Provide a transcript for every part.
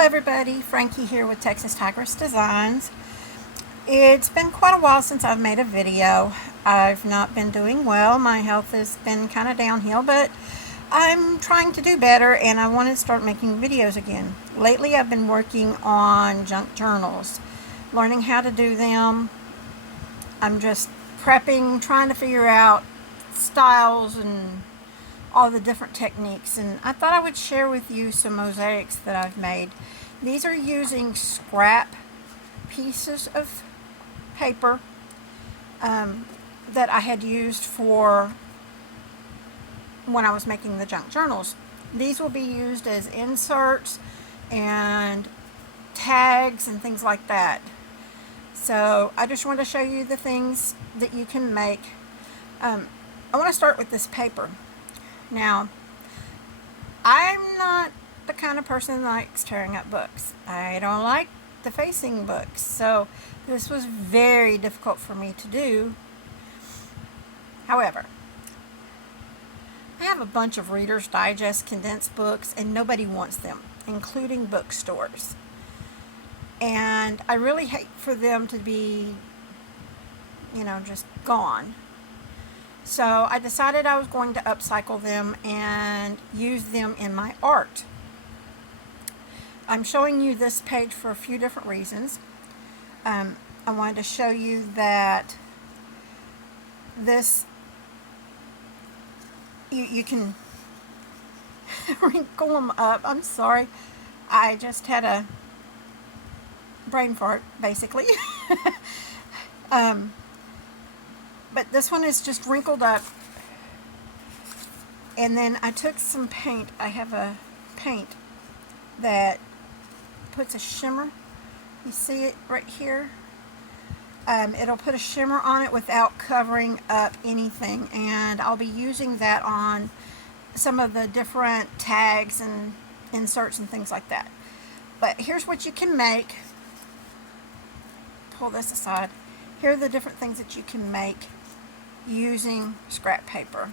everybody, Frankie here with Texas Tigress Designs. It's been quite a while since I've made a video. I've not been doing well. My health has been kind of downhill, but I'm trying to do better and I want to start making videos again. Lately I've been working on junk journals, learning how to do them. I'm just prepping, trying to figure out styles and all the different techniques, and I thought I would share with you some mosaics that I've made. These are using scrap pieces of paper that I had used for when I was making the junk journals. These will be used as inserts and tags and things like that. So I just want to show you the things that you can make. I want to start with this paper. Now, I'm not the kind of person that likes tearing up books. I don't like defacing books, so this was very difficult for me to do. However, I have a bunch of Reader's Digest condensed books and nobody wants them, including bookstores. And I really hate for them to be, just gone. So I decided I was going to upcycle them and use them in my art. I'm showing you this page for a few different reasons. I wanted to show you that this, you can wrinkle them up. I'm sorry. I just had a brain fart, basically. But this one is just wrinkled up, and then I took some paint. I have a paint that puts a shimmer. You see it right here? It'll put a shimmer on it without covering up anything, and I'll be using that on some of the different tags and inserts and things like that. But here's what you can make. Pull this aside. Here are the different things that you can make using scrap paper.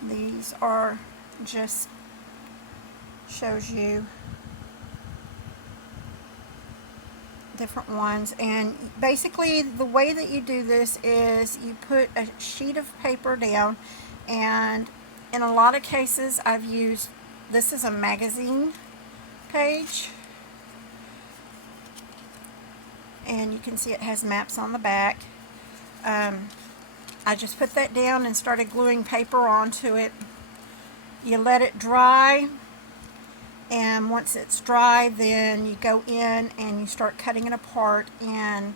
These are just shows you different ones, and basically the way that you do this is you put a sheet of paper down, and in a lot of cases I've used, this is a magazine page, and you can see it has maps on the back. I just put that down and started gluing paper onto it. You let it dry, and once it's dry, then you go in and you start cutting it apart. And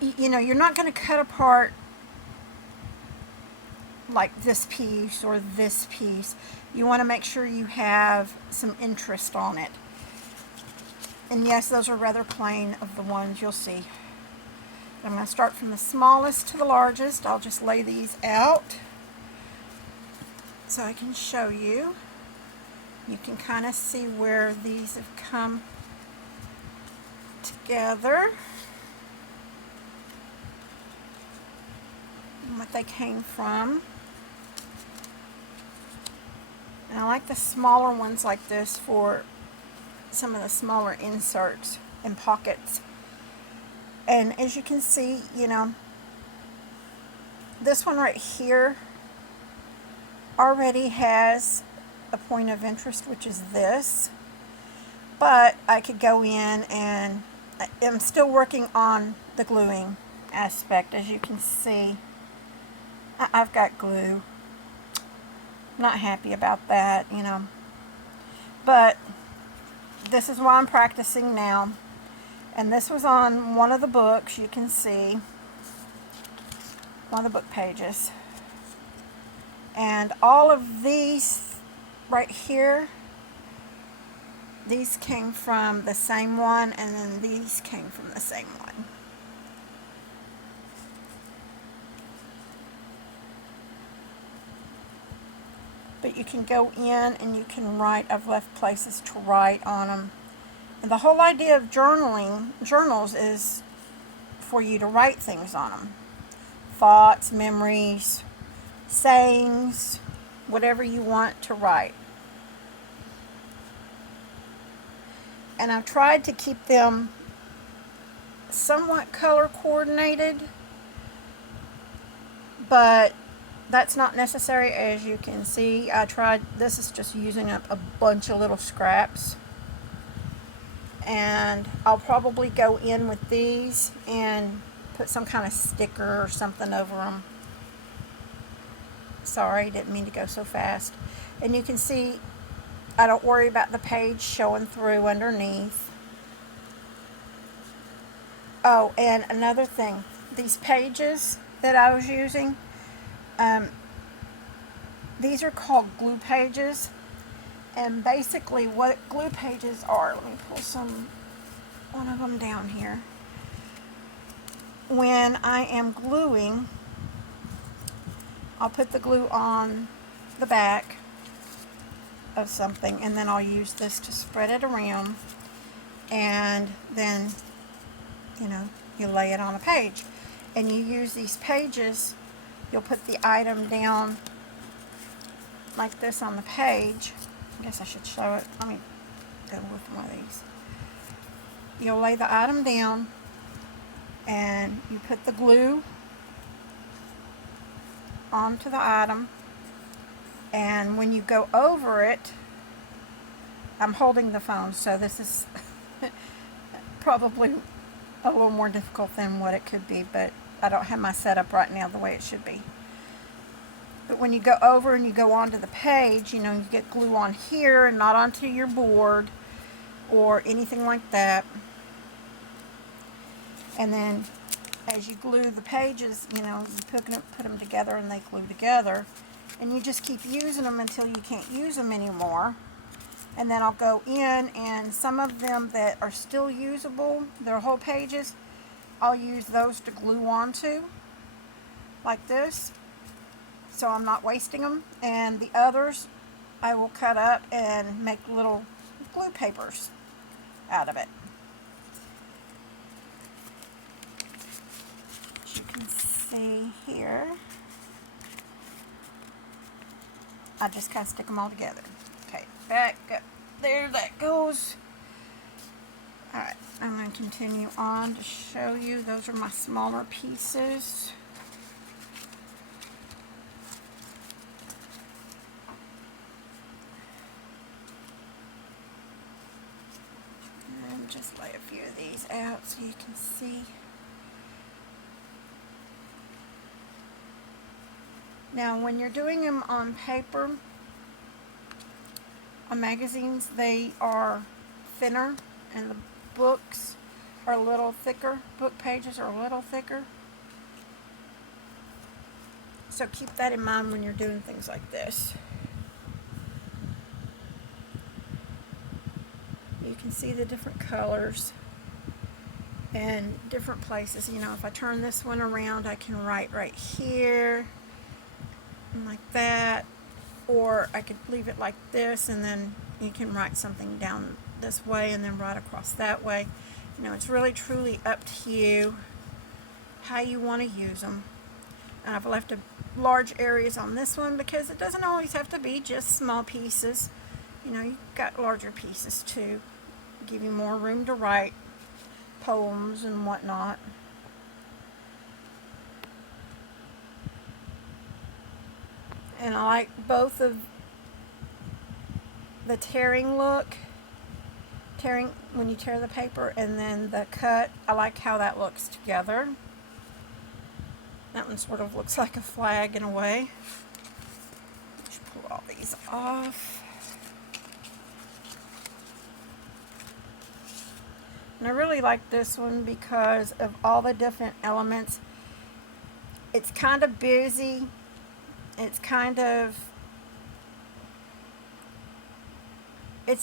you're not going to cut apart like this piece or this piece. You want to make sure you have some interest on it. And yes, those are rather plain of the ones you'll see. I'm going to start from the smallest to the largest. I'll just lay these out so I can show you. You can kind of see where these have come together and what they came from. And I like the smaller ones like this for some of the smaller inserts and pockets. And as you can see, this one right here already has a point of interest, which is this. But I could go in, and I'm still working on the gluing aspect. As you can see, I've got glue. Not happy about that, But this is why I'm practicing now. And this was on one of the books, you can see. One of the book pages. And all of these right here, these came from the same one, and then these came from the same one. But you can go in and you can write. I've left places to write on them. And the whole idea of journals is for you to write things on them. Thoughts, memories, sayings, whatever you want to write. And I've tried to keep them somewhat color coordinated, but that's not necessary. As you can see, this is just using up a bunch of little scraps, and I'll probably go in with these and put some kind of sticker or something over them. Sorry, didn't mean to go so fast. And you can see I don't worry about the page showing through underneath. Oh, and another thing, these pages that I was using, these are called glue pages. And basically what glue pages are, let me pull one of them down here. When I am gluing, I'll put the glue on the back of something, and then I'll use this to spread it around, and then you lay it on a page, and you use these pages. You'll put the item down like this on the page. I guess I should show it. Let me go with one of these. You'll lay the item down, and you put the glue onto the item, and when you go over it, I'm holding the phone, so this is probably a little more difficult than what it could be, but I don't have my setup right now the way it should be. But when you go over and you go onto the page, you get glue on here and not onto your board or anything like that. And then as you glue the pages, you put them together and they glue together. And you just keep using them until you can't use them anymore. And then I'll go in, and some of them that are still usable, their whole pages, I'll use those to glue onto, like this. So I'm not wasting them. And the others, I will cut up and make little glue papers out of it. As you can see here, I just kind of stick them all together. Okay, back up. There that goes. Alright, I'm going to continue on to show you. Those are my smaller pieces. And just lay a few of these out so you can see. Now, when you're doing them on paper, on magazines, they are thinner, and the books are a little thicker. Book pages are a little thicker. So keep that in mind when you're doing things like this. You can see the different colors and different places. If I turn this one around, I can write right here, like that, or I could leave it like this, and then you can write something down this way and then write across that way. It's really truly up to you how you want to use them. And I've left large areas on this one because it doesn't always have to be just small pieces. You've got larger pieces too, give you more room to write poems and whatnot. And I like both of the tearing look, when you tear the paper, and then the cut. I like how that looks together. That one sort of looks like a flag in a way. Just pull all these off. And I really like this one because of all the different elements. It's kind of busy. It's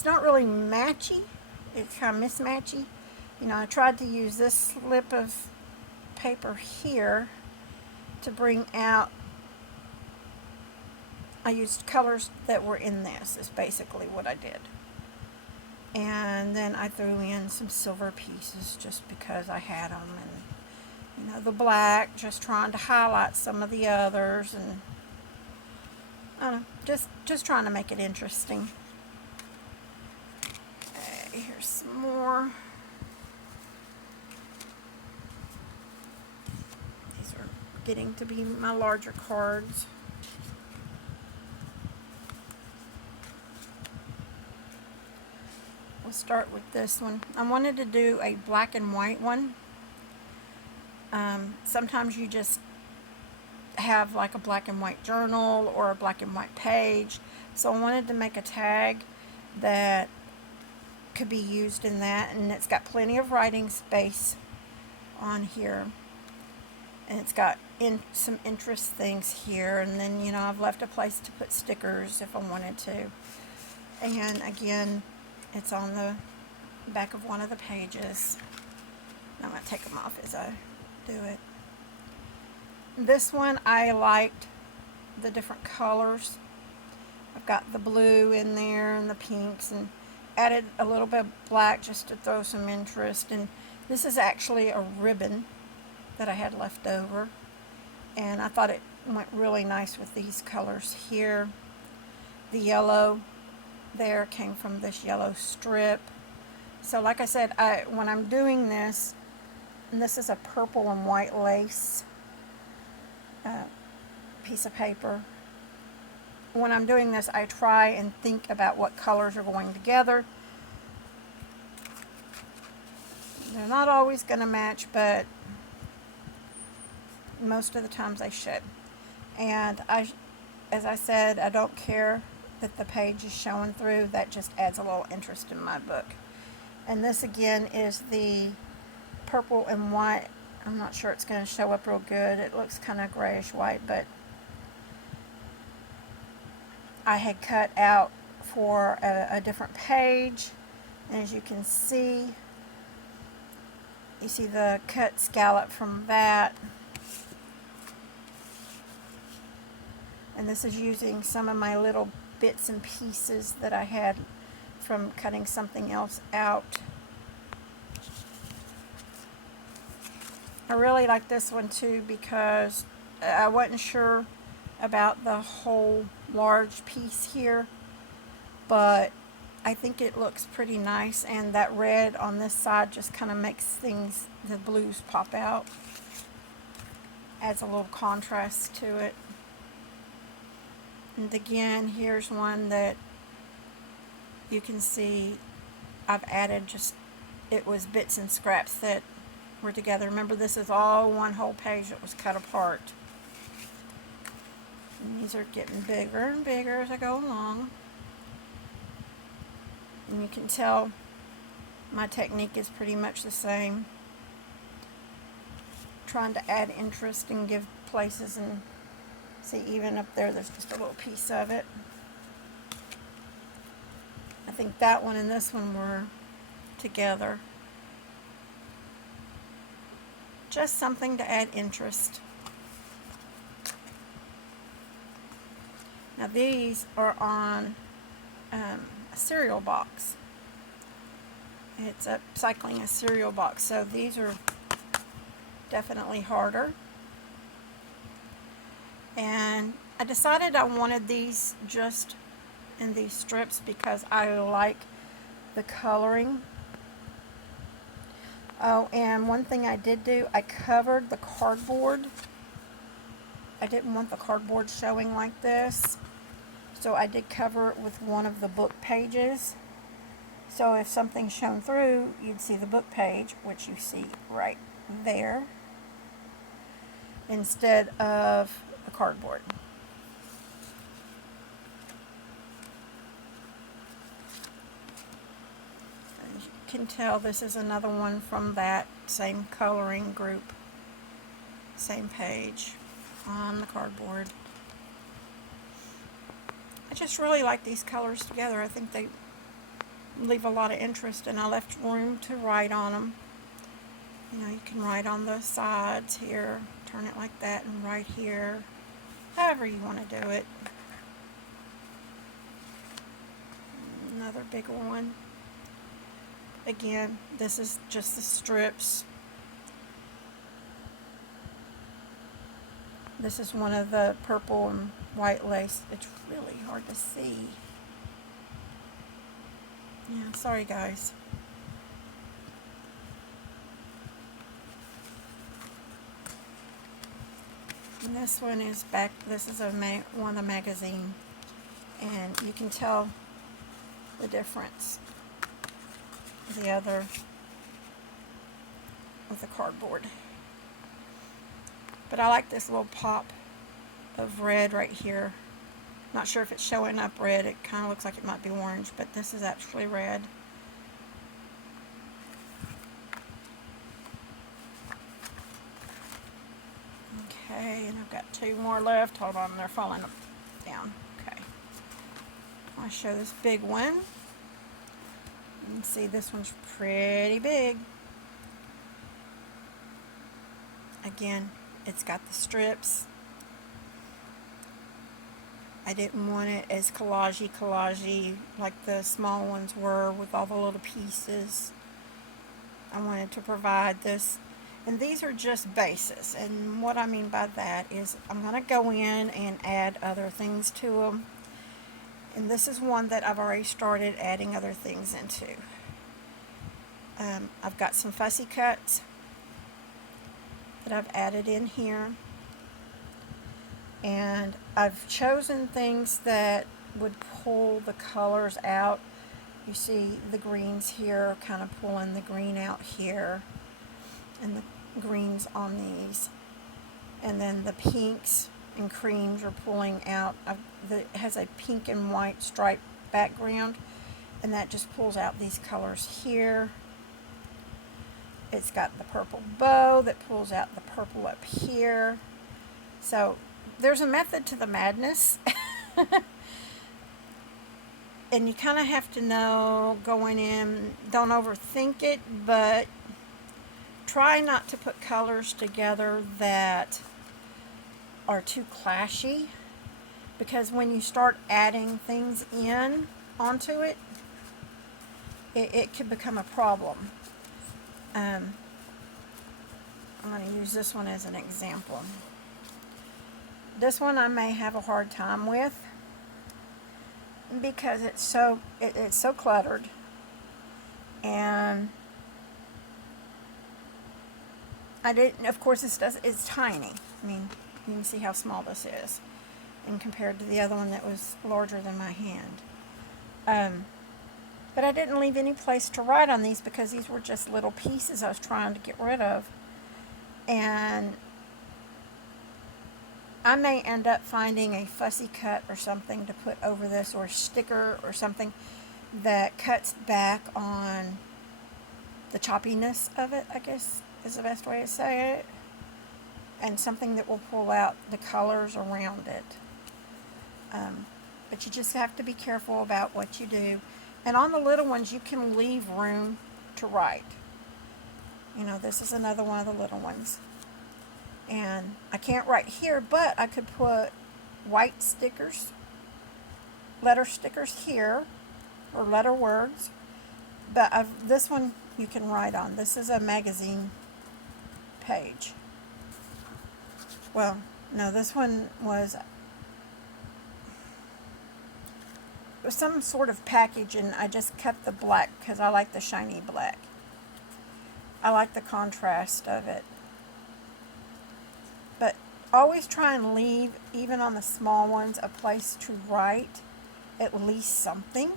not really matchy. It's kind of mismatchy. I tried to use this slip of paper here to bring out, I used colors that were in this, is basically what I did. And then I threw in some silver pieces just because I had them, and the black, just trying to highlight some of the others, and I don't know, just trying to make it interesting. see, here's some more. These are getting to be my larger cards. We'll start with this one. I wanted to do a black and white one. Sometimes you just have like a black and white journal or a black and white page. So I wanted to make a tag that could be used in that, and it's got plenty of writing space on here, and it's got some interest things here, and then, you know, I've left a place to put stickers if I wanted to. And again, it's on the back of one of the pages. I'm going to take them off as I do it. This one, I liked the different colors. I've got the blue in there and the pinks, and added a little bit of black just to throw some interest. And this is actually a ribbon that I had left over, and I thought it went really nice with these colors here. The yellow there came from this yellow strip. So like I said, when I'm doing this, and this is a purple and white lace piece of paper. When I'm doing this, I try and think about what colors are going together. They're not always going to match, but most of the times they should. And as I said, I don't care that the page is showing through. That just adds a little interest in my book. And this again is the purple and white. I'm not sure it's going to show up real good. It looks kind of grayish white, but I had cut out for a different page. And as you can see, you see the cut scallop from that. And this is using some of my little bits and pieces that I had from cutting something else out. I really like this one too because I wasn't sure about the whole large piece here, but I think it looks pretty nice, and that red on this side just kind of makes things, the blues pop out, adds a little contrast to it. And again, here's one that you can see I've added just, it was bits and scraps that were together. Remember, this is all one whole page that was cut apart. And these are getting bigger and bigger as I go along. And you can tell my technique is pretty much the same. Trying to add interest and give places, and see, even up there's just a little piece of it. I think that one and this one were together. Just something to add interest. Now these are on a cereal box. It's upcycling a cereal box, so these are definitely harder. And I decided I wanted these just in these strips because I like the coloring. Oh, and one thing I did do, I covered the cardboard. I didn't want the cardboard showing like this, so I did cover it with one of the book pages. So if something's shown through, you'd see the book page, which you see right there, instead of the cardboard. As you can tell, this is another one from that same coloring group, same page on the cardboard. I just really like these colors together. I think they leave a lot of interest, and I left room to write on them. You know, you can write on the sides here, turn it like that, and write here, however you want to do it. Another bigger one. Again, this is just the strips. This is one of the purple and white lace. It's really hard to see. Yeah, sorry guys. And this one is back, this is one of the magazine, and you can tell the difference. The other with the cardboard. But I like this little pop of red right here. Not sure if it's showing up red. It kind of looks like it might be orange, but this is actually red. Okay, and I've got 2 more left. Hold on, they're falling down. Okay. I'll show this big one. You can see this one's pretty big. Again, it's got the strips. I didn't want it as collagey like the small ones were with all the little pieces. I wanted to provide this. And these are just bases. And what I mean by that is I'm going to go in and add other things to them. And this is one that I've already started adding other things into. I've got some fussy cuts that I've added in here. And I've chosen things that would pull the colors out. You see the greens here, kind of pulling the green out here, and the greens on these. And then the pinks and creams are pulling out. It has a pink and white striped background, and that just pulls out these colors here. It's got the purple bow that pulls out the purple up here. So there's a method to the madness. And you kind of have to know going in, don't overthink it, but try not to put colors together that are too clashy, because when you start adding things in onto it, it could become a problem. I'm going to use this one as an example. This one I may have a hard time with because it's so cluttered, and I didn't. Of course, it's tiny. I mean, you can see how small this is, and compared to the other one that was larger than my hand. But I didn't leave any place to write on these because these were just little pieces I was trying to get rid of. And I may end up finding a fussy cut or something to put over this, or a sticker or something that cuts back on the choppiness of it, I guess is the best way to say it. And something that will pull out the colors around it. But you just have to be careful about what you do. And on the little ones, you can leave room to write. You know, this is another one of the little ones. And I can't write here, but I could put white stickers, letter stickers here, or letter words. But this one you can write on. This is a magazine page. Well, no, this one was some sort of package, and I just kept the black because I like the shiny black. I like the contrast of it. But always try and leave, even on the small ones, a place to write at least something.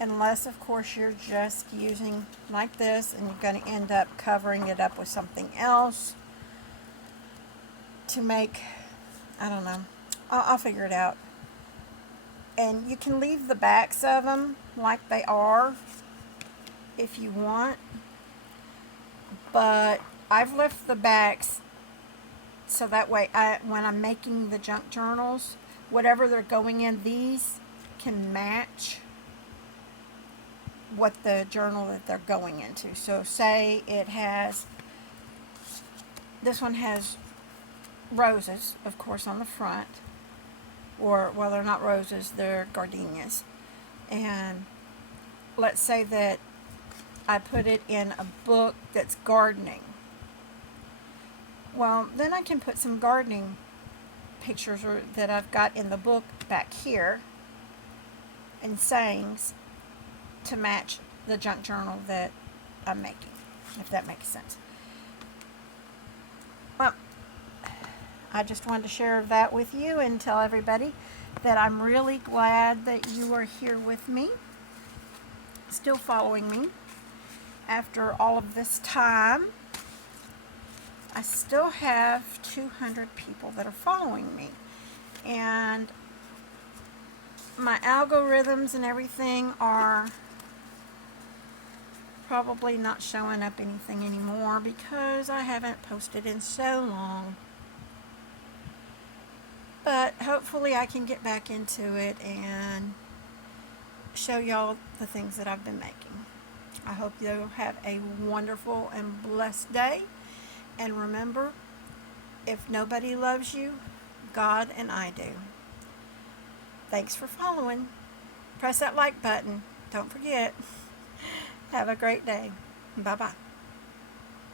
Unless, of course, you're just using like this and you're going to end up covering it up with something else to make, I don't know. I'll figure it out. And you can leave the backs of them like they are if you want. But I've left the backs so that way when I'm making the junk journals, whatever they're going in, these can match what the journal that they're going into. So say it has, this one has roses, of course, on the front. Or, well, they're not roses, they're gardenias. And let's say that I put it in a book that's gardening. Well, then I can put some gardening pictures that I've got in the book back here and sayings to match the junk journal that I'm making, if that makes sense. I just wanted to share that with you and tell everybody that I'm really glad that you are here with me, still following me after all of this time. I still have 200 people that are following me, and my algorithms and everything are probably not showing up anything anymore because I haven't posted in so long. But hopefully I can get back into it and show y'all the things that I've been making. I hope you'll have a wonderful and blessed day. And remember, if nobody loves you, God and I do. Thanks for following. Press that like button. Don't forget. Have a great day. Bye-bye.